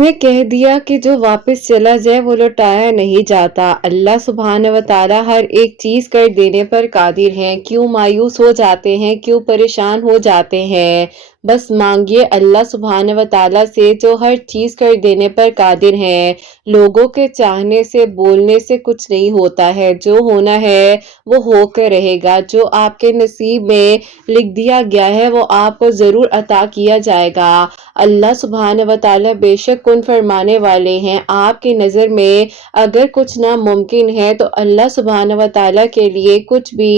ने कह दिया कि जो वापस चला जाए वो लौटाया नहीं जाता। अल्लाह सुब्हान व तआला हर एक चीज कर देने पर कादिर हैं। क्यों मायूस हो जाते हैं, क्यों परेशान हो जाते हैं? बस मांगिए अल्लाह सुब्हान व तआला से जो हर चीज कर देने पर कादिर हैं। लोगों के चाहने से, बोलने से कुछ नहीं होता है। जो होना है वो होकर रहेगा। जो आपके नसीब में लिख दिया गया है वो आपको जरूर अता किया जाएगा। अल्लाह सुब्हान व तआला बेशक कुन फरमाने वाले हैं। आपकी नज़र में अगर कुछ नामुमकिन है तो अल्लाह सुब्हान व तआला के लिए कुछ भी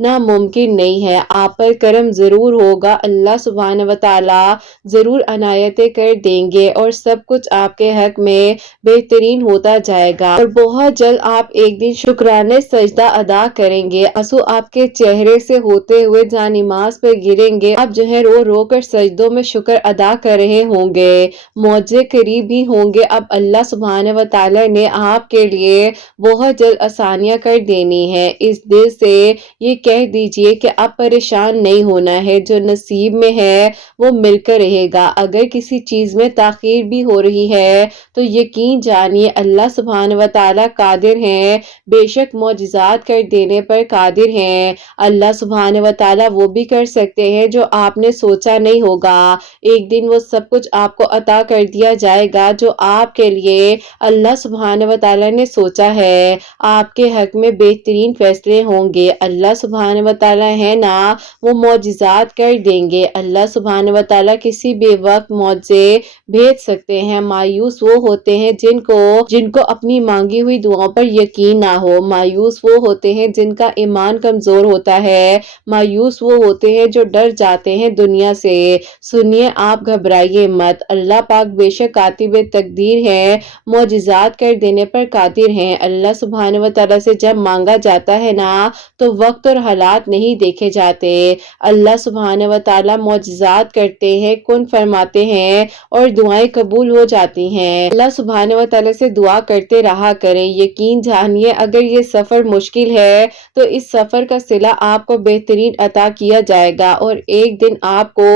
नामुमकिन नहीं है। आप पर करम जरूर होगा। अल्लाह सुब्हान व तआला जरूर अनायतें कर देंगे और सब कुछ आपके हक में बेहतरीन होता जाएगा और बहुत जल्द आप एक दिन शुक्राने सजदा अदा करेंगे। आंसू आपके चेहरे से होते हुए जानिमाज पर गिरेंगे। आप जो है रो रो कर सजदों में शुक्र अदा कर रहे होंगे। मौजे करीब ही होंगे। अब अल्लाह सुब्हान व तआला ने आपके लिए बहुत जल्द आसानियां कर देनी है। इस दिल से ये कह दीजिए कि अब परेशान नहीं होना है। जो नसीब में है वो मिलकर रहेगा। अगर किसी चीज में ताखीर भी हो रही है तो यकीन जानिए अल्लाह सुब्हान व तआला कादिर हैं। बेशक मौजिज़ात कर देने पर कादिर हैं। अल्लाह सुब्हान व तआला वो भी कर सकते हैं जो आपने सोचा नहीं होगा। एक दिन वो सब कुछ आपको अता कर दिया जाएगा जो आपके लिए अल्लाह सुब्हान व तआला ने सोचा है। आपके हक में बेहतरीन फैसले होंगे। अल्लाह सुब्हान व तआला है ना, वो मौजिज़ात कर देंगे। अल्लाह सुब्हान व तआला किसी भी वक्त मौजे भेज सकते हैं। मायूस वो होते हैं जिनको अपनी मांगी हुई दुआओं पर यकीन ना हो। मायूस वो होते हैं जिनका ईमान कमजोर होता है। मायूस वो होते हैं जो डर जाते हैं दुनिया से। सुनिए, आप घबराइए मत। अल्लाह पाक बेशक कातिबे तकदीर है, मौजिज़ात कर देने पर कादिर हैं। अल्लाह सुब्हान व तआला से जब मांगा जाता है ना तो वक्त और हालात नहीं देखे जाते। अल्लाह सुब्हान व तआला मौजिज़ात करते हैं, कुन फरमाते हैं और दुआएं कबूल हो जाती हैं। अल्लाह सुब्हान व तआला से दुआ करते रहा करें। यकीन जानिए अगर ये सफर मुश्किल है तो इस सफर का सिला आपको बेहतरीन अता किया जाएगा और एक दिन आपको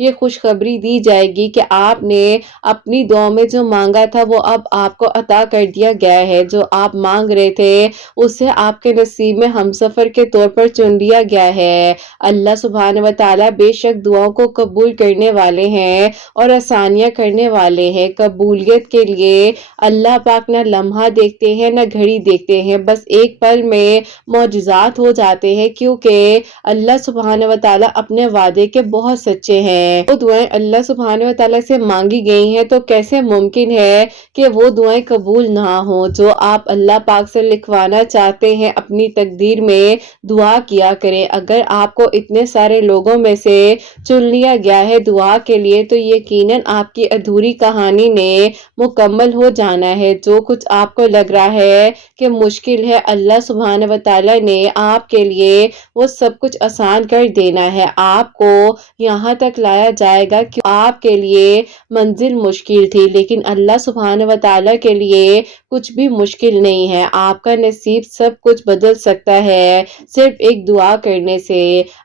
ये खुशखबरी दी जाएगी कि आपने अपनी दुआ में जो मांगा था वो अब आपको अता कर दिया गया है। जो आप मांग रहे थे उसे आपके नसीब में हमसफर के तौर पर चुन लिया गया है। अल्लाह सुब्हान व तआला बेशक दुआओं को कबूल करने वाले हैं और आसानियां करने वाले हैं। कबूलियत के लिए अल्लाह पाक ना लम्हा देखते हैं ना घड़ी देखते हैं, बस एक पल में मौजिज़ात हो जाते हैं क्योंकि अल्लाह सुब्हान व तआला अपने वादे के बहुत सच्चे हैं। वो दुआएं अल्लाह सुब्हान व तआला से मांगी गई हैं तो कैसे मुमकिन है कि वो दुआएं कबूल ना हो। जो आप अल्लाह पाक से लिखवाना चाहते हैं अपनी तकदीर में दुआ किया करें। अगर आपको इतने सारे लोगों में से चुन लिया गया है दुआ के लिए तो यकीनन आपकी अधूरी कहानी ने मुकम्मल हो जाना है। जो कुछ आपको लग रहा है कि मुश्किल है, अल्लाह सुब्हान व तआला ने आपके लिए वो सब कुछ आसान कर देना है। आपको यहाँ तक लाया जाएगा कि आपके लिए मंजिल मुश्किल थी, लेकिन अल्लाह सुब्हान व तआला के लिए कुछ भी मुश्किल नहीं है। आपका नसीब सब कुछ बदल सकता है सिर्फ एक दुआ करने से।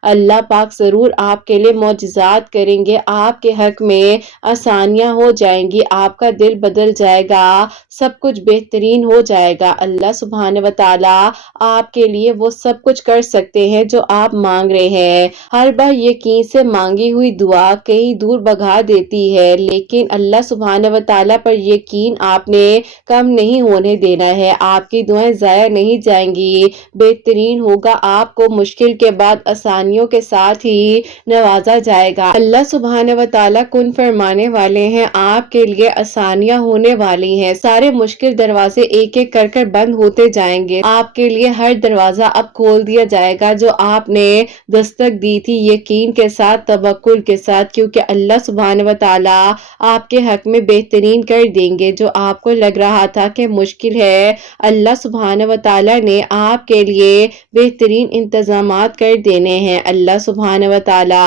अल्लाह पाक जरूर आपके लिए मौजिज़ात करेंगे। आपके हक में आसानियां हो जाएंगी। आपका दिल बदल जाएगा, सब कुछ बेहतरीन हो जाएगा। अल्लाह सुब्हान व तआला आपके लिए वो सब कुछ कर सकते हैं जो आप मांग रहे हैं। हर बार यकीन से मांगी हुई दुआ कहीं दूर भगा देती है, लेकिन अल्लाह सुब्हान व तआला पर यकीन आपने कम नहीं होने देना है। आपकी दुआएं जाया नहीं जाएंगी, बेहतरीन होगा। आपको मुश्किल के बाद आसानियों के साथ ही नवाजा जाएगा। अल्लाह सुब्हान व तआला कुन फरमाने वाले हैं। आपके लिए आसानियां होने वाली हैं। सारे मुश्किल दरवाजे एक एक कर कर बंद होते जाएंगे। आपके लिए हर दरवाजा अब खोल दिया जाएगा जो आपने दस्तक दी थी, यकीन के साथ, तवक्कुल के साथ, क्योंकि अल्लाह सुब्हान व तआला आपके हक में बेहतरीन कर देंगे। जो आपको लग रहा था कि मुश्किल है, अल्लाह सुब्हान व तआला ने आपके लिए बेहतरीन इंतजामात कर देने हैं। अल्लाह सुब्हान व तआला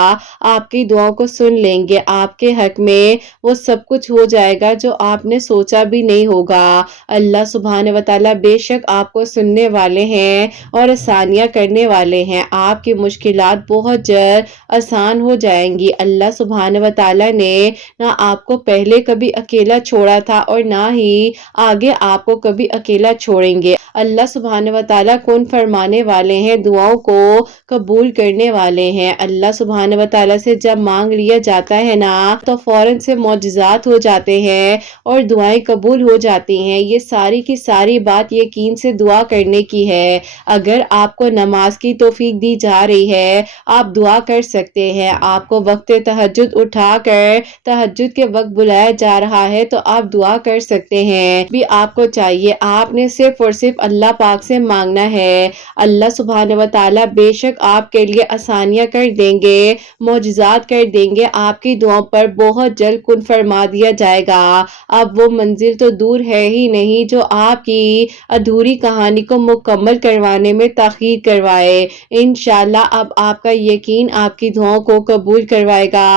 आपकी دعاओं को सुन लेंगे, आपके हक में वो सब कुछ हो जाएगा जो आपने सोचा भी नहीं होगा। अल्लाह सुब्हान व तआला बेशक आपको सुनने वाले हैं और आसानियां करने वाले हैं। आपकी मुश्किलात बहुत जल्द आसान हो जाएंगी। अल्लाह सुब्हान व तआला ने ना आपको पहले कभी अकेला छोड़ा था और ना ही आगे आपको कभी अकेला छोड़ेंगे। अल्लाह सुब्हान व तआला कौन फरमाने वाले हैं, दुआओं को कबूल करने वाले हैं। अल्लाह सुब्हान व तआला से जब मांग लिया जाता है ना तो फौरन से मौजज़ात हो जाते हैं और दुआएं कबूल हो जाती हैं। ये सारी की सारी बात यकीन से दुआ करने की है। अगर आपको नमाज की तौफीक दी जा रही है, आप दुआ कर सकते हैं। आपको वक्त तहज्जुद उठाकर तहज्जुद के वक्त बुलाया जा रहा है तो आप दुआ कर सकते हैं। भी आपको चाहिए, आपने सिर्फ और सिर्फ अल्लाह पाक से मांगना है। अल्लाह सुब्हान व तआला बेशक आपके लिए आसानियां कर देंगे, मौजज़ात कर देंगे। आपकी दुआओं पर बहुत जल्द कुन फरमा दिया जाएगा। अब वो मंजिल तो दूर है ही नहीं जो आपकी अधूरी कहानी को मुकम्मल करवाने में ताख़ीर करवाए। इंशाअल्लाह अब आपका यकीन आपकी दुआओं को कबूल करवाएगा।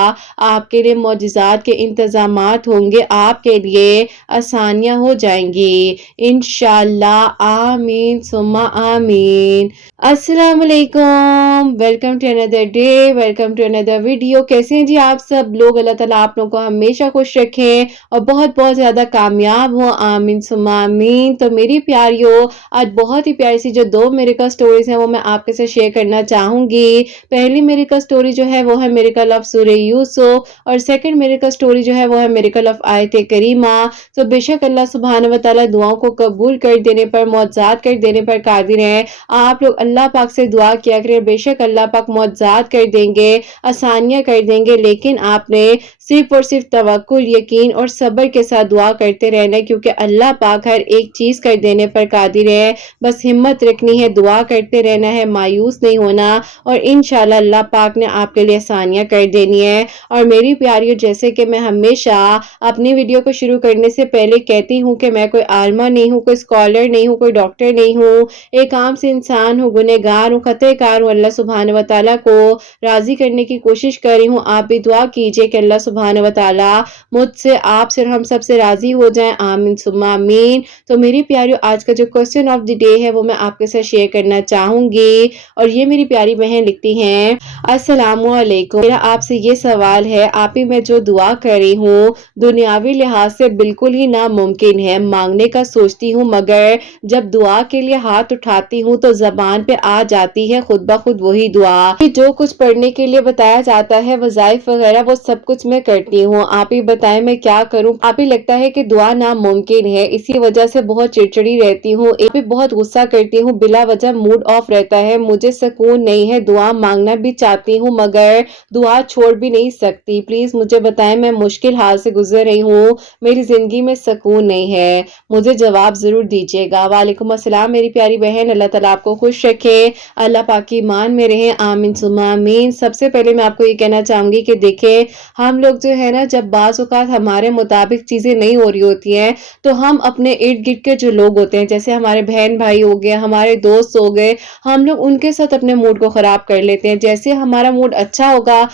आपके लिए मौजज़ात के इंतज़ामात होंगे, आपके लिए आसानियां हो जाएंगी इंशाअल्लाह। आमीन सुम्मा आमीन। अस्सलाम वालेकुम, welcome to another day, welcome to another video. कैसे हैं जी आप सब लोग? अल्लाह ताला आप लोगों को हमेशा खुश रखें और बहुत बहुत ज़्यादा कामयाब हो, आमीन सुम्मा आमीन। तो मेरी प्यारियों, आज बहुत ही प्यारी सी जो 2 मिरेकल स्टोरीज हैं वो मैं आपके साथ शेयर करना चाहूँगी। पहली मिरेकल स्टोरी जो है वो है मिरेकल ऑफ सूरह यूसुफ और सेकंड मिरेकल स्टोरी जो है वो है मिरेकल ऑफ आयत करीमा। तो बेशक अल्लाह सुब्हान व तआला दुआओं को कबूल कर देने पर, मौजज़ात कर देने पर कादिर हैं। आप लोग अल्लाह पाक से दुआ किया करें, बेशक अल्लाह पाक मौजज़ात कर देंगे, आसानियां कर देंगे। लेकिन आपने सिर्फ और सिर्फ तवक्कुल, यकीन और सब्र के साथ दुआ करते रहना है क्योंकि अल्लाह पाक हर एक चीज कर देने पर कादिर है। बस हिम्मत रखनी है, दुआ करते रहना है, मायूस नहीं होना और इंशाअल्लाह अल्लाह पाक ने आपके लिए आसानियां कर देनी है। और मेरी प्यारियों, जैसे कि मैं हमेशा अपनी वीडियो को शुरू करने से पहले कहती हूँ कि मैं कोई आलिमा नहीं हूँ, कोई स्कॉलर नहीं हूँ, कोई डॉक्टर नहीं हूँ, एक आम से इंसान हूँ, गुनहगार हूँ, खतकार हूँ। अल्लाह सुब्हान व तआला को राजी करने की कोशिश कर रही हूँ। आप भी दुआ कीजिए कि अल्लाह सुब्हान व तआला मुझसे, आपसे और हम सब से राजी हो जाएं, आमीन सुम्मा आमीन। तो मेरी प्यारियों, आज का जो क्वेश्चन ऑफ द डे है वो मैं आपके साथ शेयर करना चाहूंगी और ये मेरी प्यारी बहन लिखती हैं, अस्सलामु अलैकुम। मेरा आपसे ये सवाल है, आप ही मैं जो दुआ कर रही हूँ दुनियावी लिहाज से बिल्कुल ही नामुमकिन है। मांगने का सोचती हूँ मगर जब दुआ के लिए हाथ उठाती हूँ तो जबान पे आ जाती है खुद ब खुद वही दुआ। जो कुछ पढ़ने के लिए बताया जाता है, वज़ाइफ वगैरह, वो सब कुछ मैं करती हूँ। आप ही बताएं मैं क्या करूँ? आप ही लगता है कि दुआ नामुमकिन है, इसी वजह से बहुत चिड़चिड़ी रहती हूँ, एक भी बहुत गुस्सा करती हूँ, बिला वजह मूड ऑफ रहता है, मुझे सुकून नहीं है। दुआ मांगना भी चाहती हूँ मगर दुआ छोड़ भी नहीं सकती। प्लीज मुझे बताएं, मैं मुश्किल हाल से गुजर रही हूँ, मेरी जिंदगी में सुकून नहीं है, मुझे जवाब जरूर दीजिएगा। वालेकुम अस्सलाम मेरी प्यारी बहन, अल्लाह ताला आपको खुश रखे, अल्लाह पाक की ईमान में रहे, आमीन सुम्मा आमीन। सबसे पहले मैं आपको ये कहना चाहूंगी कि देखिए, हम लोग जो है ना, जब बाज़ औक़ात हमारे मुताबिक चीजें नहीं हो रही होती हैं तो हम अपने इर्द गिर्द के जो लोग होते हैं, जैसे हमारे बहन भाई हो गए, हमारे दोस्त हो गए, हम लोग उनके साथ अपने मूड को खराब कर लेते हैं। जैसे हमारा मूड अच्छा होगा,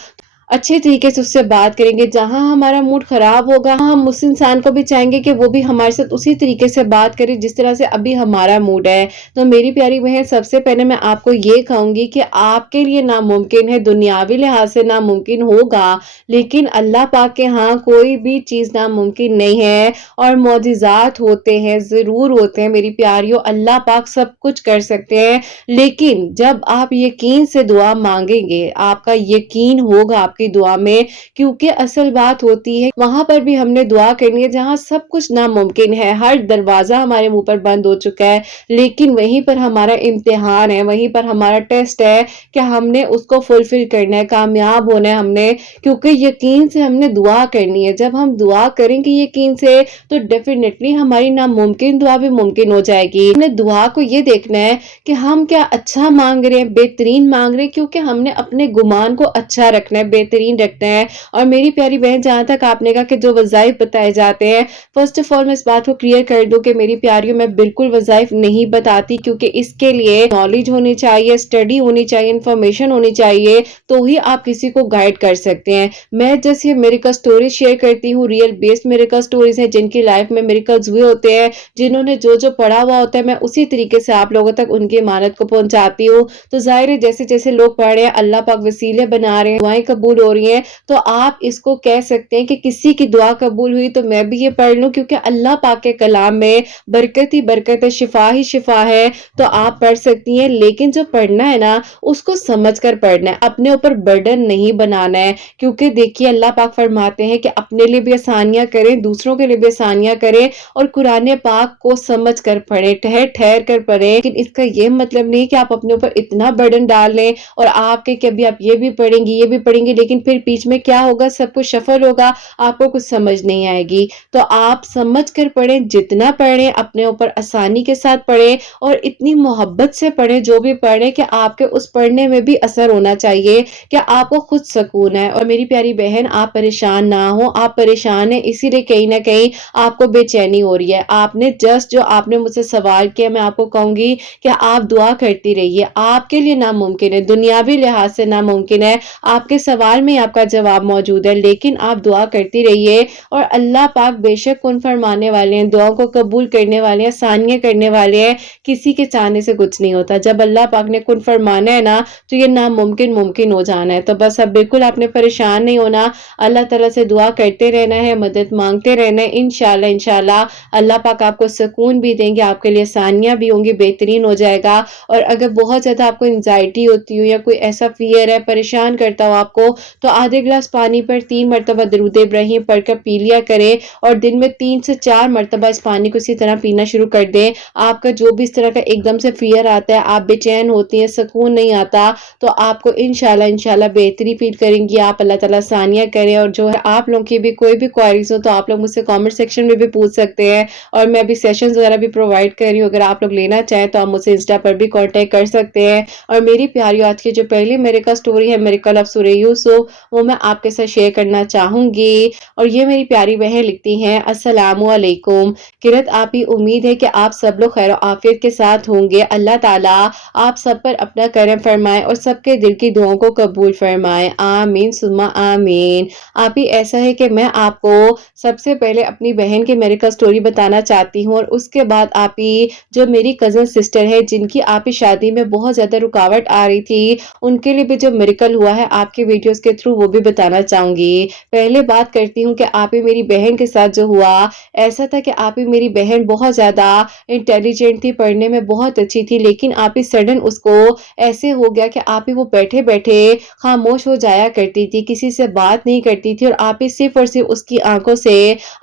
अच्छे तरीके से उससे बात करेंगे, जहां हमारा मूड खराब होगा हम उस इंसान को भी चाहेंगे कि वो भी हमारे साथ उसी तरीके से बात करे जिस तरह से अभी हमारा मूड है। तो मेरी प्यारी बहन, सबसे पहले मैं आपको ये कहूंगी कि आपके लिए नामुमकिन है, दुनियावी लिहाज से नामुमकिन होगा, लेकिन अल्लाह पाक के यहाँ कोई भी चीज नामुमकिन नहीं है और मौजिज़ात होते हैं, जरूर होते हैं मेरी प्यारियों। अल्लाह पाक सब कुछ कर सकते हैं, लेकिन जब आप यकीन से दुआ मांगेंगे, आपका यकीन होगा की दुआ में, क्योंकि असल बात होती है वहां पर भी हमने दुआ करनी है जहां सब कुछ नामुमकिन है, हर दरवाजा हमारे मुंह पर बंद हो चुका है, लेकिन वहीं पर हमारा इम्तिहान है, वहीं पर हमारा टेस्ट है कि हमने उसको फुलफिल करना है, कामयाब होना है हमने, क्योंकि यकीन से हमने दुआ करनी है। जब हम दुआ करेंगे यकीन से तो डेफिनेटली हमारी नामुमकिन दुआ भी मुमकिन हो जाएगी। हमने दुआ को ये देखना है कि हम क्या अच्छा मांग रहे हैं, बेहतरीन मांग रहे हैं, क्योंकि हमने अपने गुमान को अच्छा रखना है, बेहतरीन रखना है। और मेरी प्यारी बहन, जहाँ तक आपने कहा कि जो वज़ाइफ बताए जाते हैं, फर्स्ट ऑफ ऑल मैं इस बात को क्लियर कर दूं कि मेरी प्यारियों, मैं बिल्कुल वज़ाइफ नहीं बताती, क्योंकि इसके लिए नॉलेज होनी चाहिए, स्टडी होनी चाहिए, इन्फॉर्मेशन होनी चाहिए, तो ही आप किसी को गाइड कर सकते हैं। मैं जस्ट ये मिरेकल स्टोरी शेयर करती हूँ, रियल बेस्ड मिरेकल स्टोरीज हैं जिनकी लाइफ में मिरेकल्स हुए होते हैं, जिन्होंने जो जो पढ़ा हुआ होता है, मैं उसी तरीके से आप लोगों तक उनकी इमानत को पहुंचाती हूँ। तो जाहिर है जैसे जैसे लोग पढ़ रहे हैं, अल्लाह पाक वसीले बना रहे हैं, दुआएं कबूल हो रही हैं, तो आप इसको कह सकते हैं कि किसी की दुआ कबूल हुई तो मैं भी ये पढ़ लूं, क्योंकि अल्लाह पाक के कलाम में बरकत ही बरकत है, शिफा ही शिफा है। तो आप पढ़ सकती हैं, लेकिन जो पढ़ना है ना, उसको समझ कर पढ़ना है, अपने ऊपर बर्डन नहीं बनाना है। क्योंकि देखिए अल्लाह पाक फरमाते हैं कि अपने लिए भी आसानियां करें, दूसरों के लिए भी आसानियां करें, और कुरान पाक को समझ कर पढ़े, ठहर ठहर कर पढ़े। लेकिन इसका ये मतलब नहीं कि आप अपने ऊपर इतना बर्डन डाल लें और आपके कि अभी आप ये भी पढ़ेंगी, ये भी पढ़ेंगे, लेकिन फिर बीच में क्या होगा, सब कुछ शफल होगा, आपको कुछ समझ नहीं आएगी। तो आप समझ कर पढ़ें, जितना पढ़ें अपने ऊपर आसानी के साथ पढ़ें, और इतनी मोहब्बत से पढ़ें जो भी पढ़ें कि आपके उस पढ़ने में भी असर होना चाहिए, कि आपको खुद सुकून है। और मेरी प्यारी बहन, आप परेशान ना हो, आप परेशान है इसीलिए कहीं ना कहीं आपको बेचैनी हो रही है। आपने जस्ट जो आपने मुझसे सवाल किया, मैं आपको कहूंगी कि आप दुआ करती रहिए। आपके लिए नामुमकिन है, दुनियावी लिहाज से नामुमकिन है, आपके सवाल में आपका जवाब मौजूद है, लेकिन आप दुआ करती रहिए। और अल्लाह पाक बेशक कुन फरमाने वाले हैं, दुआओं को कबूल करने वाले हैं, आसानियां करने वाले हैं। किसी के चाहने से कुछ नहीं होता। जब अल्लाह पाक ने कुन फरमाना है ना, तो ये नामुमकिन मुमकिन हो जाना है। तो बस अब बिल्कुल आपने परेशान नहीं होना, अल्लाह ताला से दुआ करते रहना है, मदद मांगते रहना है। इंशाल्लाह इंशाल्लाह अल्लाह पाक आपको सुकून भी देंगे, आपके लिए आसानियां भी होंगी, बेहतरीन हो जाएगा। और अगर बहुत ज्यादा आपको एंजाइटी होती हो या कोई ऐसा फियर है, परेशान करता हो आपको, तो आधे गिलास पानी पर 3 मरतबा दरूद इब्राहिम पढ़कर पी लिया करें, और दिन में 3 से 4 मरतबा इस पानी को इसी तरह पीना शुरू कर दें। आपका जो भी इस तरह का एकदम से फियर आता है, आप बेचैन होती हैं, सुकून नहीं आता, तो आपको इंशाल्लाह इंशाल्लाह बेहतरी फील करेंगी। आप अल्लाह ताला आसानियां करें। और जो है आप लोगों की भी कोई भी क्वारीज हो, तो आप लोग मुझसे कमेंट सेक्शन में भी पूछ सकते हैं, और मैं अभी सेशंस वगैरह भी प्रोवाइड कर रही हूँ। अगर आप लोग लेना चाहें तो आप मुझसे इंस्टा पर भी कांटेक्ट कर सकते हैं। और मेरी प्यारी, आज की जो पहली मिरेकल स्टोरी है, मिरेकल ऑफ सूरह यूसुफ, वो मैं आपके साथ शेयर करना चाहूंगी। और ये मेरी प्यारी बहन लिखती हैं, अस्सलामु अलैकुम किरत आपी, उम्मीद है कि आप सब लोग खैर आफियत के साथ होंगे। अल्लाह ताला आप सब पर अपना करम फरमाए और सबके दिल की दुआओं को कबूल फरमाए, आमीन सुम्मा आमीन। आप ही ऐसा है कि मैं आपको सबसे पहले अपनी बहन की मिरेकल स्टोरी बताना चाहती हूँ, और उसके बाद आप ही जो मेरी कजन सिस्टर है, जिनकी आप ही शादी में बहुत ज्यादा रुकावट आ रही थी, उनके लिए भी जो मिरेकल हुआ है आपके वीडियोस के थ्रू, वो भी बताना चाहूंगी। पहले बात करती हूँ कि आप ही मेरी बहन के साथ जो हुआ, ऐसा था कि आप ही मेरी बहन बहुत ज्यादा इंटेलिजेंट थी, पढ़ने में बहुत अच्छी थी, लेकिन आप ही सडन उसको ऐसे हो गया कि आप ही वो बैठे बैठे खामोश हो जाया करती थी, किसी से बात नहीं करती थी, और आप ही सिर्फ और सिर्फ उसकी आंखों से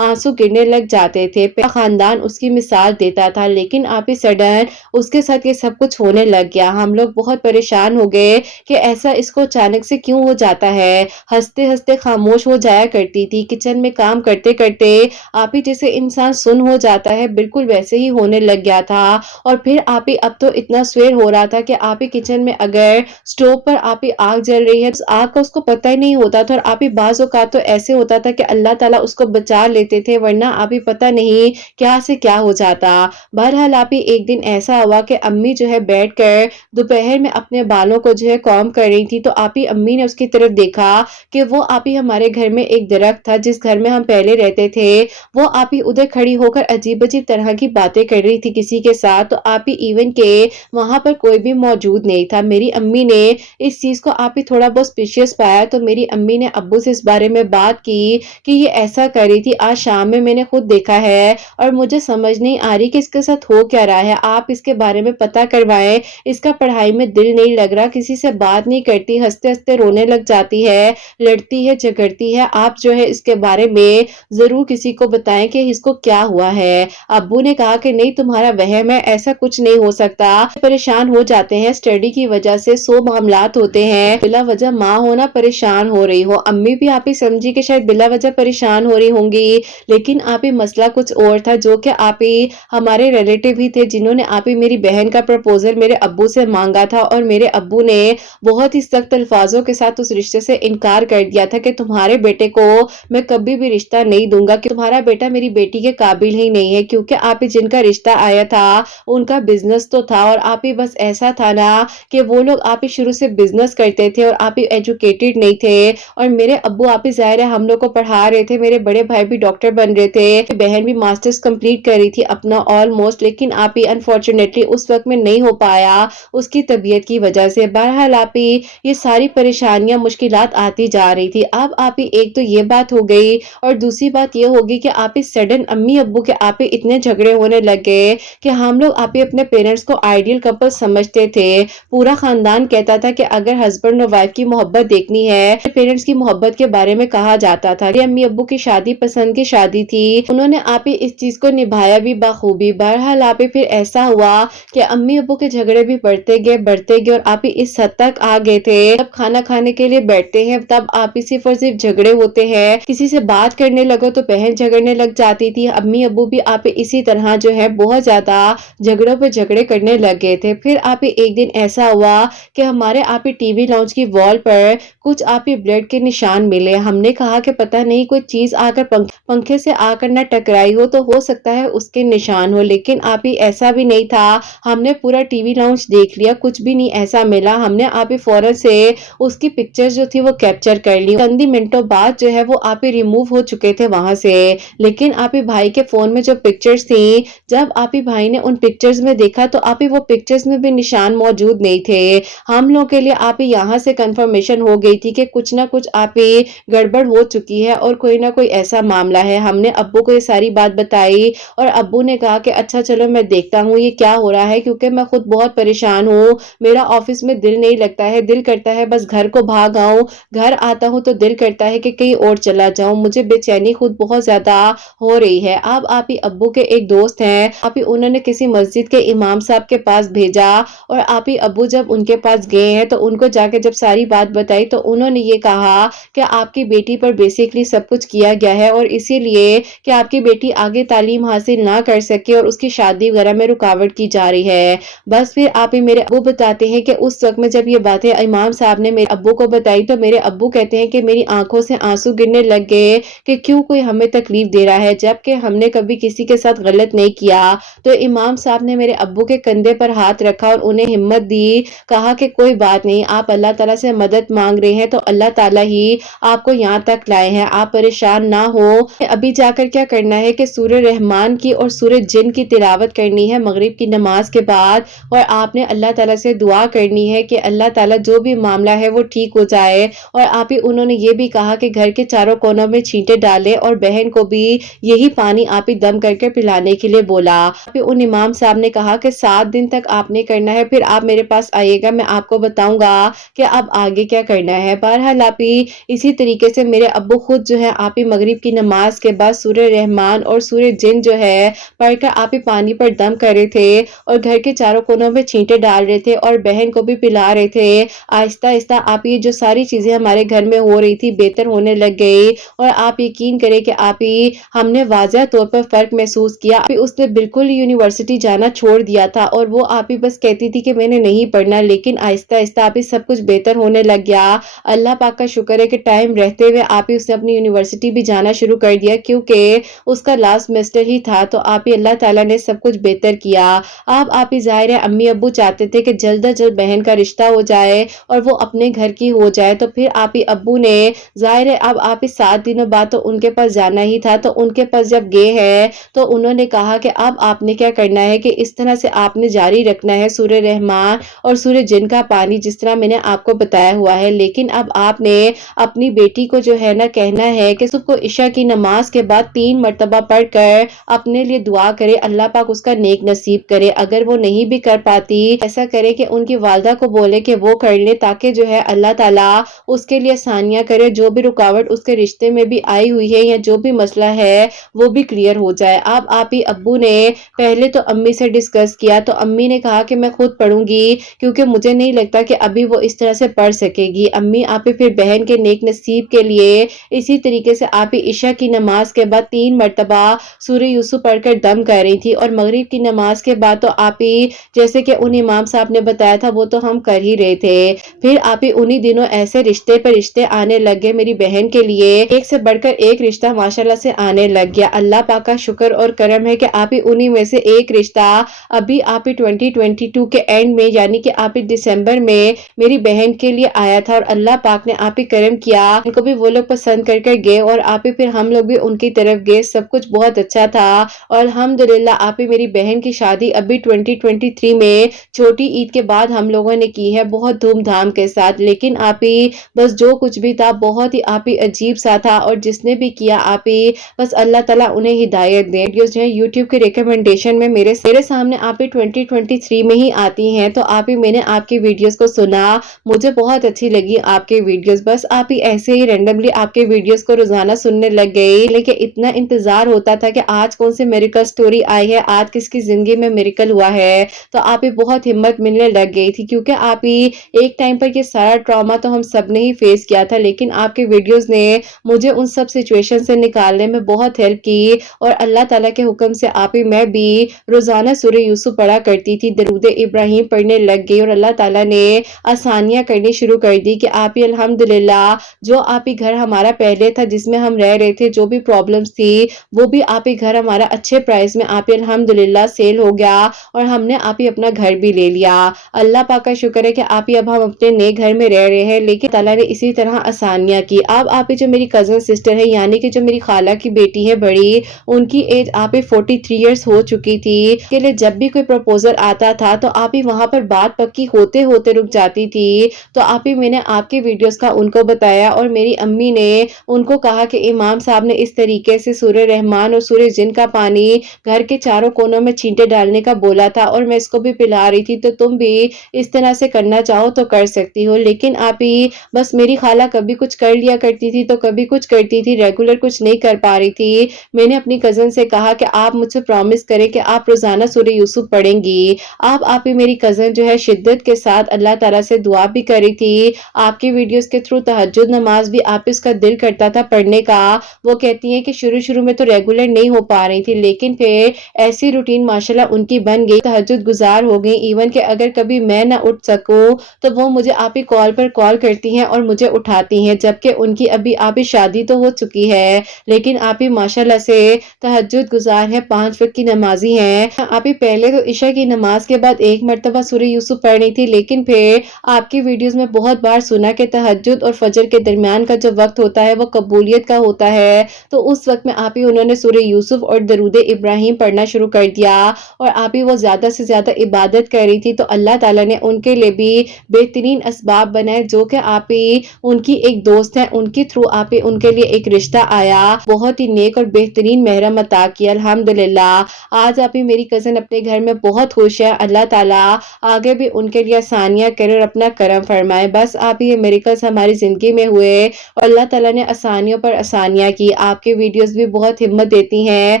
आंसू गिरने लग जाते थे। खानदान उसकी मिसाल देता था, लेकिन आप ही सडन उसके साथ ये सब कुछ होने लग गया। हम लोग बहुत परेशान हो गए कि ऐसा इसको अचानक से क्यों हो जाता है। हंसते हंसते खामोश हो जाया करती थी, किचन में काम करते करते आप ही जैसे इंसान सुन हो जाता है, बिल्कुल वैसे ही होने लग गया था। और फिर आप ही अब तो इतना सवेर हो रहा था कि आप ही किचन में अगर स्टोव पर आप ही आग जल रही है, तो आग का उसको पता ही नहीं होता था। और आप ही बाज़ औक़ात तो ऐसे होता था कि अल्लाह ताला उसको बचा लेते थे, वरना आप ही पता नहीं क्या से क्या हो जाता। बहरहाल आप ही एक दिन ऐसा हुआ कि अम्मी जो है बैठकर दोपहर में अपने बालों को जो है कॉम कर रही थी, तो आप ही अम्मी ने उसकी तरफ देखा कि वो आप ही हमारे घर में एक दरख्त था, जिस घर में हम पहले रहते थे, वो आप ही उधर खड़ी होकर अजीब अजीब तरह की बातें कर रही थी किसी के साथ। तो आप ही इवन के वहां पर कोई भी मौजूद नहीं था। मेरी अम्मी ने इस चीज को आप ही थोड़ा बहुत स्पिशियस पाया, तो मेरी अम्मी ने अब्बू से इस बारे में बात की कि ये ऐसा कर रही थी, आज शाम में मैंने खुद देखा है, और मुझे समझ नहीं आ रही कि इसके साथ हो क्या रहा है, आप इसके बारे में पता करवाएं। इसका पढ़ाई में दिल नहीं लग रहा, किसी से बात नहीं करती, हंसते हंसते रोने लग जाती है, लड़ती है, झगड़ती है। आप जो है इसके बारे में जरूर किसी को बताएं कि इसको क्या हुआ है। अब्बू ने कहा कि नहीं, तुम्हारा वहम है, ऐसा कुछ नहीं हो सकता। परेशान हो जाते हैं, स्टडी की वजह से 100 मामलात होते हैं, बिला वजह माँ होना परेशान हो रही हो। अम्मी भी आप ही समझी कि शायद बिला वजह परेशान हो रही होंगी, लेकिन आप ही मसला कुछ और था, जो कि आप ही हमारे रिलेटिव ही थे, जिन्होंने आप ही मेरी बहन का प्रपोजल मेरे अब्बू से मांगा था, और मेरे अब्बू ने बहुत ही सख्त अल्फाजों के साथ उस رشتے سے انکار کر دیا تھا کہ تمہارے بیٹے کو میں کبھی بھی رشتہ نہیں دوں گا کہ تمہارا بیٹا میری بیٹی کے قابل ہی نہیں ہے، کیونکہ آپ ہی جن کا رشتہ آیا تھا ان کا بزنس تو تھا اور آپ ہی بس ایسا تھا نا کہ وہ لوگ آپ ہی شروع سے بزنس کرتے تھے اور آپ ہی ایجوکیٹڈ نہیں تھے، اور میرے ابو آپ ہی ظاہر ہے ہم لوگ کو پڑھا رہے تھے، میرے بڑے بھائی بھی ڈاکٹر بن رہے تھے، بہن بھی ماسٹرز کمپلیٹ کر رہی تھی اپنا آلموسٹ، لیکن آپ ہی انفارچونیٹلی اس وقت میں نہیں ہو پایا اس کی طبیعت کی وجہ سے۔ بہرحال آپ ہی یہ ساری پریشانیاں مشکلات آتی جا رہی تھی۔ اب آپ ہی ایک تو یہ بات ہو گئی اور دوسری بات یہ ہوگی کہ آپ ہی سڈن امی ابو کے آپ ہی اتنے جھگڑے ہونے لگے کہ ہم لوگ آپ ہی اپنے پیرنٹس کو آئیڈیل کپل سمجھتے تھے، پورا خاندان کہتا تھا کہ اگر ہسبینڈ اور وائف کی محبت دیکھنی ہے پیرنٹس کی محبت کے بارے میں کہا جاتا تھا۔ یہ امی ابو کی شادی پسند کی شادی تھی، انہوں نے آپ ہی اس چیز کو نبھایا بھی بخوبی۔ بہرحال آپ ہی پھر ایسا ہوا کہ امی ابو کے جھگڑے بھی بڑھتے گئے اور آپ ہی اس حد تک آ گئے تھے جب کھانا کھانے کے لیے بیٹھتے ہیں تب آپ ہی صرف اور صرف جھگڑے ہوتے ہیں، کسی سے بات کرنے لگو تو بہن جھگڑنے لگ جاتی تھی، امی ابو بھی آپ ہی اسی طرح جو ہے بہت زیادہ جھگڑوں پہ جھگڑے کرنے لگے تھے۔ پھر آپ ہی ایک دن ایسا ہوا کہ ہمارے آپ ہی ٹی وی لاؤنج کی وال پر کچھ آپ ہی بلڈ کے نشان ملے، ہم نے کہا کہ پتہ نہیں کوئی چیز آ کر پنکھے سے آ کر نہ ٹکرائی ہو سکتا ہے اس کے نشان ہو، لیکن آپ ہی ایسا بھی نہیں تھا، ہم نے پورا ٹی وی لاؤنج دیکھ لیا کچھ بھی نہیں ایسا ملا، ہم نے آپ ہی فوراً سے اس کی پکچر جو تھی وہ کیپچر کر لی، چند ہی منٹوں بعد جو ہے وہ آپ ہی ریموو ہو چکے تھے وہاں سے، لیکن آپ ہی بھائی کے فون میں جو پکچرز تھیں جب آپ ہی بھائی نے ان پکچرز میں دیکھا تو آپ ہی وہ پکچرز میں بھی نشان موجود نہیں تھے، ہم لوگ کے لیے آپ ہی یہاں سے کنفرمیشن ہو گئی تھی کہ کچھ نہ کچھ آپ ہی گڑبڑ ہو چکی ہے اور کوئی نہ کوئی ایسا معاملہ ہے۔ ہم نے ابو کو یہ ساری بات بتائی اور ابو نے کہا کہ اچھا چلو میں دیکھتا ہوں یہ کیا ہو رہا ہے، کیونکہ میں خود بہت پریشان ہوں، میرا آفس میں دل نہیں لگتا ہے، دل کرتا ہے بس گھر کو بھاگ آؤں، گھر آتا ہوں تو دل کرتا ہے کہ کہیں اور چلا جاؤں، مجھے بے چینی خود بہت زیادہ ہو رہی ہے۔ اب آپ ہی ابو کے ایک دوست ہیں، آپ ہی انہوں نے کسی مسجد کے امام صاحب کے پاس بھیجا اور آپ ہی ابو جب ان کے پاس گئے ہیں تو ان کو جا کے جب ساری بات بتائی تو انہوں نے یہ کہا کہ آپ کی بیٹی پر بیسیکلی سب کچھ کیا گیا ہے اور اسی لیے کہ آپ کی بیٹی آگے تعلیم حاصل نہ کر سکے اور اس کی شادی وغیرہ میں رکاوٹ کی جا رہی ہے۔ بس پھر آپ ہی میرے ابو بتاتے ہیں کہ اس وقت میں جب یہ باتیں امام صاحب نے میرے ابو کو بتائی تو میرے ابو کہتے ہیں کہ میری آنکھوں سے آنسو گرنے لگ گئے کہ کیوں کوئی ہمیں تکلیف دے رہا ہے جبکہ ہم نے کبھی کسی کے ساتھ غلط نہیں کیا۔ تو امام صاحب نے میرے ابو کے کندھے پر ہاتھ رکھا اور انہیں ہمت دی، کہا کہ کوئی بات نہیں، آپ اللہ تعالیٰ سے مدد مانگ رہے ہیں تو اللہ تعالیٰ ہی آپ کو یہاں تک لائے ہیں، آپ پریشان نہ ہو۔ ابھی جا کر کیا کرنا ہے کہ سورہ رحمان کی اور سورہ جن کی تلاوت کرنی ہے مغرب کی نماز کے بعد، اور آپ نے اللہ تعالیٰ سے دعا کرنی ہے کہ اللہ تعالیٰ جو بھی معاملہ ہے وہ ٹھیک ہو جائے، اور آپ ہی انہوں نے یہ بھی کہا کہ گھر کے چاروں کونوں میں چھینٹے ڈالے اور بہن کو بھی یہی پانی آپ ہی دم کر کے پلانے کے لیے بولا۔ آپ ہی ان امام صاحب نے کہا کہ 7 دن تک آپ نے کرنا ہے، پھر آپ میرے پاس آئیے گا، میں آپ کو بتاؤں گا کہ اب آگے کیا کرنا ہے۔ بہرحال آپ ہی اسی طریقے سے میرے ابو خود جو ہے آپ ہی مغرب کی نماز کے بعد سورہ رحمان اور سورہ جن جو ہے پڑھ کر آپ ہی پانی پر دم کر رہے تھے اور گھر کے چاروں کونوں میں چھینٹے ڈال رہے تھے اور بہن کو بھی پلا رہے تھے۔ آہستہ آہستہ آپ یہ جو ساری چیزیں ہمارے گھر میں ہو رہی تھی بہتر ہونے لگ گئی، اور آپ یقین کریں کہ آپ ہی ہم نے واضح طور پر فرق محسوس کیا۔ آپ ہی اس نے بالکل یونیورسٹی جانا چھوڑ دیا تھا اور وہ آپ ہی بس کہتی تھی کہ میں نے نہیں پڑھنا، لیکن آہستہ آہستہ آپ ہی سب کچھ بہتر ہونے لگ گیا۔ اللہ پاک کا شکر ہے کہ ٹائم رہتے ہوئے آپ ہی اس نے اپنی یونیورسٹی بھی جانا شروع کر دیا، کیونکہ اس کا لاسٹ سیمسٹر ہی تھا، تو آپ ہی اللہ تعالیٰ نے سب کچھ بہتر کیا۔ اب آپ ہی ظاہر ہے امی ابو چاہتے تھے کہ جلد از جلد بہن کا رشتہ ہو جائے اور وہ اپنے گھر کی ہو جائے، تو پھر آپ ہی ابو نے ظاہر ہے اب آپ ہی 7 دنوں بعد تو ان کے پاس جانا ہی تھا، تو ان کے پاس جب گئے ہیں تو انہوں نے کہا کہ اب آپ نے کیا کرنا ہے کہ اس طرح سے آپ نے جاری رکھنا ہے سورہ رحمان اور سورہ جن کا پانی جس طرح میں نے آپ کو بتایا ہوا ہے، لیکن اب آپ نے اپنی بیٹی کو جو ہے نا کہنا ہے کہ صبح کو عشاء کی نماز کے بعد 3 مرتبہ پڑھ کر اپنے لیے دعا کرے، اللہ پاک اس کا نیک نصیب کرے۔ اگر وہ نہیں بھی کر پاتی ایسا کرے کہ ان کی والدہ کو بولے کہ وہ کر لے، تاکہ جو ہے اللہ تعالیٰ اس کے لیے آسانیاں کرے، جو بھی رکاوٹ اس کے رشتے میں بھی آئی ہوئی ہے یا جو بھی مسئلہ ہے وہ بھی کلیئر ہو جائے۔ اب آپ ہی ابو نے پہلے تو امی سے ڈسکس کیا تو امی نے کہا کہ میں خود پڑھوں گی، کیونکہ مجھے نہیں لگتا کہ ابھی وہ اس طرح سے پڑھ سکے گی۔ امی آپ ہی پھر بہن کے نیک نصیب کے لیے اسی طریقے سے آپ ہی عشاء کی نماز کے بعد 3 مرتبہ سورہ یوسف پڑھ کر دم کر رہی تھی، اور مغرب کی نماز کے بعد تو آپ ہی جیسے کہ ان امام صاحب نے بتایا تھا وہ تو ہم کر ہی رہے تھے۔ پھر آپ ہی انہی دنوں ऐसे रिश्ते पर रिश्ते आने लगे मेरी बहन के लिए, एक से बढ़कर एक रिश्ता माशाल्लाह से आने लग गया। अल्लाह पाक का शुक्र और करम है कि आप ही उन्हीं में से एक रिश्ता अभी आप ही 2022 के एंड में यानी कि आप ही दिसंबर में मेरी बहन के लिए आया था, और अल्लाह पाक ने आप ही करम किया, उनको भी वो लोग पसंद कर गए और आप ही फिर हम लोग भी उनकी तरफ गए। सब कुछ बहुत अच्छा था और अल्हम्दुलिल्लाह आप ही मेरी बहन की शादी अभी 2023 में छोटी ईद के बाद हम लोगों ने की है, बहुत धूमधाम के साथ। लेकिन आप ही बस जो कुछ भी था बहुत ही आप ही अजीब सा था, और जिसने भी किया आप ही बस अल्लाह ताला उन्हें हिदायत दे। वीडियोस जो है यूट्यूब के रिकमेंडेशन में मेरे सामने आप ही 2023 में ही आती हैं, तो आप ही मैंने आपकी वीडियोस को सुना, मुझे बहुत अच्छी लगी आपके वीडियोस। बस आप ही ऐसे ही रैंडमली आपके वीडियोस को रोजाना सुनने लग गई, लेकिन इतना इंतजार होता था कि आज कौन सी मेरिकल स्टोरी आई है, आज किसकी जिंदगी में मेरिकल हुआ है। तो आप ही बहुत हिम्मत मिलने लग गई थी, क्योंकि आप ही एक टाइम पर ये सारा ट्रॉमा तो हम सब ने ही फेस किया था, लेकिन आपके वीडियोस ने मुझे उन सब सिचुएशन से निकालने में बहुत हेल्प की। और अल्लाह ताला के हुक्म से आप ही मैं भी रोजाना सूरह यूसुफ पढ़ा करती थी, दरूद इब्राहिम पढ़ने लग गई, और अल्लाह ताला ने आसानियां करनी शुरू कर दी कि आप ही अल्हम्दुलिल्लाह जो आप ही घर हमारा पहले था जिसमें हम रह रहे थे, जो भी प्रॉब्लम्स थी वो भी आप ही घर हमारा अच्छे प्राइस में आप ही अल्हम्दुलिल्लाह सेल हो गया, और हमने आप ही अपना घर भी ले लिया। अल्लाह पाक का शुक्र है कि आप ही अब हम अपने नए घर में रह रहे हैं, लेकिन ताला ने इसी तरह आसानियां की। अब आप ही जो मेरी कजन सिस्टर है यानी कि जो मेरी खाला की बेटी है बड़ी, उनकी एज आप ही 43 इयर्स हो चुकी थी, के लिए जब भी कोई प्रपोजल आता था तो आप ही वहां पर बात पक्की होते होते रुक जाती थी। तो आप ही मैंने आपके वीडियोस का उनको बताया, और मेरी अम्मी ने उनको कहा कि इमाम साहब ने इस तरीके से सूरह रहमान और सूरह जिन का पानी घर के चारों कोनों में छींटे डालने का बोला था, और मैं इसको भी पिला रही थी, तो तुम भी इस तरह से करना चाहो तो कर सकती हो। लेकिन आप ही बस मेरी खाला कभी कुछ कर लिया करती थी तो कभी कुछ करती थी, रेगुलर कुछ नहीं कर पा रही थी। मैंने अपनी कजन से कहा कि आप मुझसे प्रॉमिस करें कि आप रोजाना सूरह यूसुफ पढ़ेंगी। आप ही मेरी कजन जो है शिद्दत के साथ अल्लाह ताला से दुआ भी कर रही थी, आपकी वीडियोस के थ्रू तहज्जुद नमाज भी आप इसका दिल करता था पढ़ने का। वो कहती हैं कि शुरू शुरू में तो रेगुलर नहीं हो पा रही थी, लेकिन फिर ऐसी रूटीन माशाल्लाह उनकी बन गई, तहज्जुद गुजार हो गई। इवन कि अगर कभी मैं ना उठ सकूं तो वो मुझे आप ही कॉल पर कॉल करती हैं और मुझे उठाती हैं, जबकि उनकी अभी आप ही शादी तो हो चुकी है, लेकिन आप ही माशाल्लाह से तहज्जुद गुजार है, 5 वक्त की नमाजी हैं। आप ही पहले तो इशा की नमाज के बाद एक मर्तबा सूरह यूसुफ पढ़ रही थी, लेकिन फिर आपकी वीडियोस में बहुत बार सुना कि तहज्जुद और फजर के दरमियान का जो वक्त होता है वो कबूलियत का होता है, तो उस वक्त में आप ही उन्होंने सूरह यूसुफ और दरूद इब्राहिम पढ़ना शुरू कर दिया, और आप ही वो ज्यादा से ज्यादा इबादत कर रही थी। तो अल्लाह ताला ने उनके लिए भी बेहतरीन असबाब बनाए, जो कि आप ही उनकी एक दोस्त है, उनके थ्रू आप ही उनके लिए एक रिश्ता आया, बहुत ही नेक और बेहतरीन महरम अता किया अल्हम्दुलिल्लाह। आज आप ही मेरी कजन अपने घर में बहुत खुश है, अल्लाह ताला आगे भी उनके लिए आसानियां करे और अपना करम फरमाए। बस आप ही ये मिरेकल्स हमारी जिंदगी में हुए और अल्लाह ताला ने आसानियों पर आसानियां की। आपके वीडियोस भी बहुत हिम्मत देती हैं,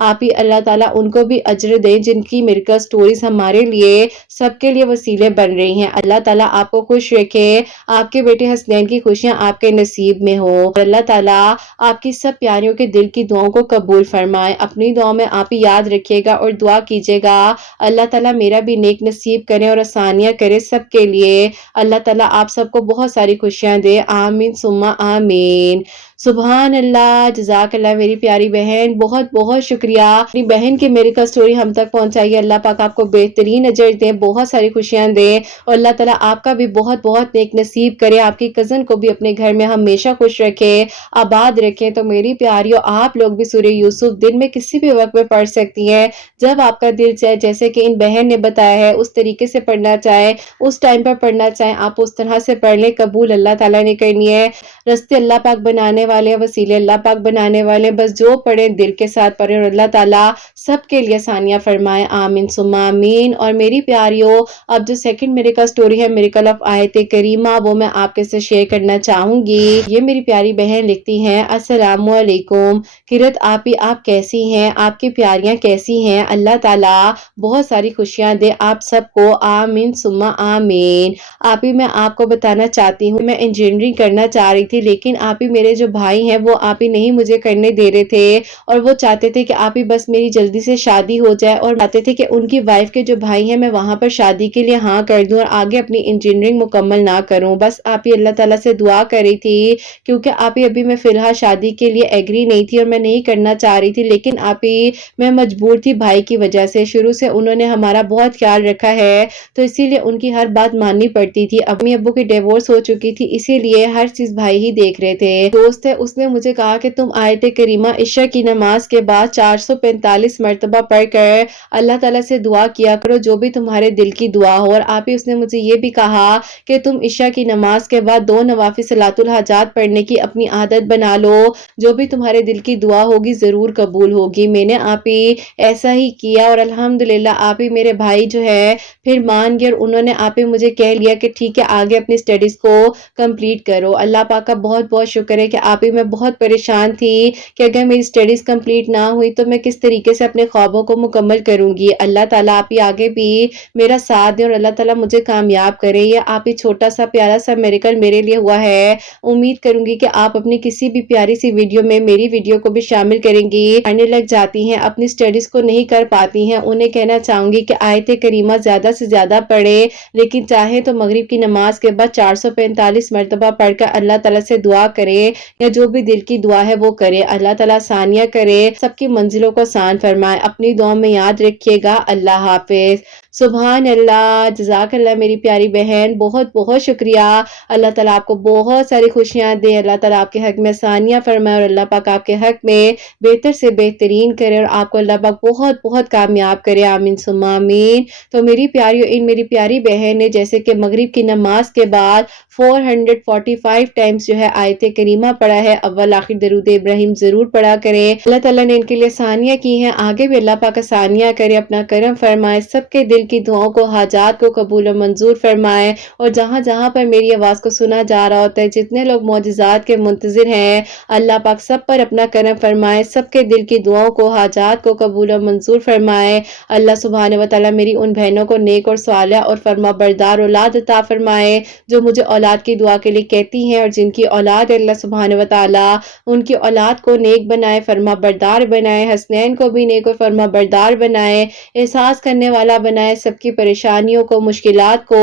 आप ही अल्लाह ताला उनको भी अज्र दें जिनकी मिरेकल स्टोरीज हमारे लिए सबके लिए वसीले बन रही हैं। अल्लाह ताला आपको खुश रखे, आपके बेटे हसनैन की खुशियां आपके नसीब में हो, अल्लाह ताला आपकी सब प्यारियों के दिल की दुआओं को कबूल फरमाए। अपनी दुआ में आप ही याद रखिएगा और दुआ कीजिएगा अल्लाह ताला मेरा भी नेक नसीब करे और आसानियां करे सबके लिए। अल्लाह ताला आप सबको बहुत सारी खुशियां दे, आमीन सुम्मा आमीन। सुभान अल्लाह, जज़ाकल्लाह मेरी प्यारी बहन, बहुत बहुत शुक्रिया। अपनी बहन की मेरिकल स्टोरी हम तक पहुंचाई। अल्लाह पाक आपको बेहतरीन अजर दे, बहुत सारी खुशियां दे, और अल्लाह ताला आपका भी बहुत बहुत नेक नसीब करे, आपकी कज़न को भी अपने घर में हमेशा खुश रखे, आबाद रखें। तो मेरी प्यारियों, आप लोग भी सूरह यूसुफ दिन में किसी भी वक्त में पढ़ सकती हैं, जब आपका दिल चाहे, जैसे कि इन बहन ने बताया है उस तरीके से पढ़ना चाहे, उस टाइम पर पढ़ना चाहे, आप उस तरह से पढ़ लें। कबूल अल्लाह ताला ने करनी है, रस्ते अल्लाह पाक बनाने वाले, वसीले अल्लाह पाक बनाने वाले, बस जो पढ़े दिल के साथ पढ़े, और अल्लाह ताला सबके लिए आसानियां फरमाए, आमीन सुम्मा आमीन। और मेरी प्यारियों, अब जो सेकंड मिरेकल स्टोरी है, मिरेकल ऑफ आयत करीमा, वो मैं आपके साथ शेयर करना चाहूंगी। ये मेरी प्यारी बहन लिखती हैं, अस्सलामु अलैकुम किरत, आप कैसी हैं, आपकी प्यारियां कैसी हैं, अल्लाह ताला बहुत सारी खुशियां दे आप सबको, आमीन सुम्मा आमीन। आप ही मैं आपको बताना चाहती हूँ, मैं इंजीनियरिंग करना चाह रही थी, लेकिन आप ही मेरे जो بھائی ہیں وہ آپ ہی نہیں مجھے کرنے دے رہے تھے، اور وہ چاہتے تھے کہ آپ ہی بس میری جلدی سے شادی ہو جائے، اور چاہتے تھے کہ ان کی وائف کے جو بھائی ہیں میں وہاں پر شادی کے لیے ہاں کر دوں اور آگے اپنی انجینئرنگ مکمل نہ کروں۔ بس آپ ہی اللہ تعالیٰ سے دعا کر رہی تھی، کیونکہ آپ ہی ابھی میں فی الحال شادی کے لیے ایگری نہیں تھی اور میں نہیں کرنا چاہ رہی تھی، لیکن آپ ہی میں مجبور تھی بھائی کی وجہ سے۔ شروع سے انہوں نے ہمارا بہت خیال رکھا ہے، تو اسی لیے ان کی ہر بات ماننی پڑتی تھی۔ امی ابو کی ڈیورس ہو چکی تھی، اسی لیے ہر چیز بھائی ہی دیکھ رہے تھے۔ دوست ہے اس نے مجھے کہا کہ تم آیت کریمہ عشاء کی نماز کے بعد 445 مرتبہ پڑھ کر اللہ تعالیٰ سے دعا کیا کرو، جو بھی تمہارے دل کی دعا ہو۔ اور آپ ہی اس نے مجھے یہ بھی کہا کہ تم عشاء کی نماز کے بعد 2 نوافل صلاۃ الحاجات پڑھنے کی اپنی عادت بنا لو، جو بھی تمہارے دل کی دعا ہوگی ضرور قبول ہوگی۔ میں نے آپ ہی ایسا ہی کیا، اور الحمدللہ آپ ہی میرے بھائی جو ہے پھر مان گئے، اور انہوں نے آپ ہی مجھے کہہ لیا کہ ٹھیک ہے آگے اپنی سٹڈیز کو کمپلیٹ کرو۔ اللہ پاک کا بہت بہت شکر ہے کہ آپ ہی میں بہت پریشان تھی کہ اگر میری سٹڈیز کمپلیٹ نہ ہوئی تو میں کس طریقے سے اپنے خوابوں کو مکمل کروں گی۔ اللہ تعالیٰ آپ ہی آگے بھی میرا ساتھ دے اور اللہ تعالیٰ مجھے کامیاب کرے۔ یہ آپ ہی چھوٹا سا پیارا سا میریکل میرے لیے ہوا ہے۔ امید کروں گی کہ آپ اپنی کسی بھی پیاری سی ویڈیو میں میری ویڈیو کو بھی شامل کریں گی۔ پڑھنے لگ جاتی ہیں، اپنی سٹڈیز کو نہیں کر پاتی ہیں، انہیں کہنا چاہوں گی کہ آیت کریمہ زیادہ سے زیادہ پڑھے، لیکن چاہے تو مغرب کی نماز کے بعد 445 مرتبہ پڑھ کر اللہ تعالیٰ سے دعا کرے، یا جو بھی دل کی دعا ہے وہ کرے۔ اللہ تعالیٰ آسانیاں کرے، سب کی منزلوں کو آسان فرمائے۔ اپنی دعا میں یاد رکھیے گا۔ اللہ حافظ۔ سبحان اللہ، جزاک اللہ میری پیاری بہن، بہت بہت شکریہ۔ اللہ تعالیٰ آپ کو بہت ساری خوشیاں دے، اللہ تعالیٰ آپ کے حق میں آسانیاں فرمائے، اور اللہ پاک آپ کے حق میں بہتر سے بہترین کرے، اور آپ کو اللہ پاک بہت بہت کامیاب کرے۔ آمین ثم آمین۔ تو میری پیاریوں، ان میری پیاری بہن نے جیسے کہ مغرب کی نماز کے بعد 445 ٹائمز جو ہے آیت کریمہ پڑھا ہے، اول آخر درود ابراہیم ضرور پڑھا کریں۔ اللہ تعالیٰ نے ان کے لیے آسانیاں کی ہیں، آگے بھی اللہ پاک آسانیاں کرے، اپنا کرم فرمائے، سب کے دل کی دعاؤں کو، حاجات کو قبول و منظور فرمائے۔ اور جہاں جہاں پر میری آواز کو سنا جا رہا ہوتا ہے، جتنے لوگ معجزات کے منتظر ہیں، اللہ پاک سب پر اپنا کرم فرمائے، سب کے دل کی دعاؤں کو، حاجات کو قبول و منظور فرمائے۔ اللہ سبحانہ و تعالیٰ میری ان بہنوں کو نیک اور صالح اور فرما بردار اولاد عطا فرمائے، جو مجھے اولاد کی دعا کے لیے کہتی ہیں، اور جن کی اولاد اللہ سبحانہ و تعالیٰ ان کی اولاد کو نیک بنائے، فرما بردار بنائے، حسنین کو بھی نیک اور فرما بردار بنائے، احساس کرنے والا بنائے، سب کی پریشانیوں کو، مشکلات کو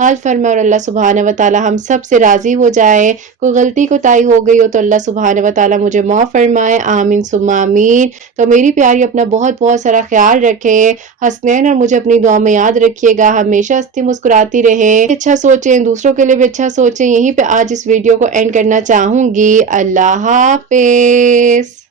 حل فرمائے، اور اللہ سبحانہ و تعالیٰ ہم سب سے راضی ہو جائے۔ کوئی غلطی کوتاہی ہو گئی ہو تو اللہ سبحانہ و تعالیٰ مجھے معاف فرمائے۔ آمین ثم آمین۔ تو میری پیاری اپنا بہت بہت سارا خیال رکھے، حسنین اور مجھے اپنی دعا میں یاد رکھیے گا، ہمیشہ ہنستی مسکراتی رہے، اچھا سوچیں، دوسروں کے لیے بھی اچھا سوچیں۔ یہیں پہ آج اس ویڈیو کو اینڈ کرنا چاہوں گی۔ اللہ حافظ۔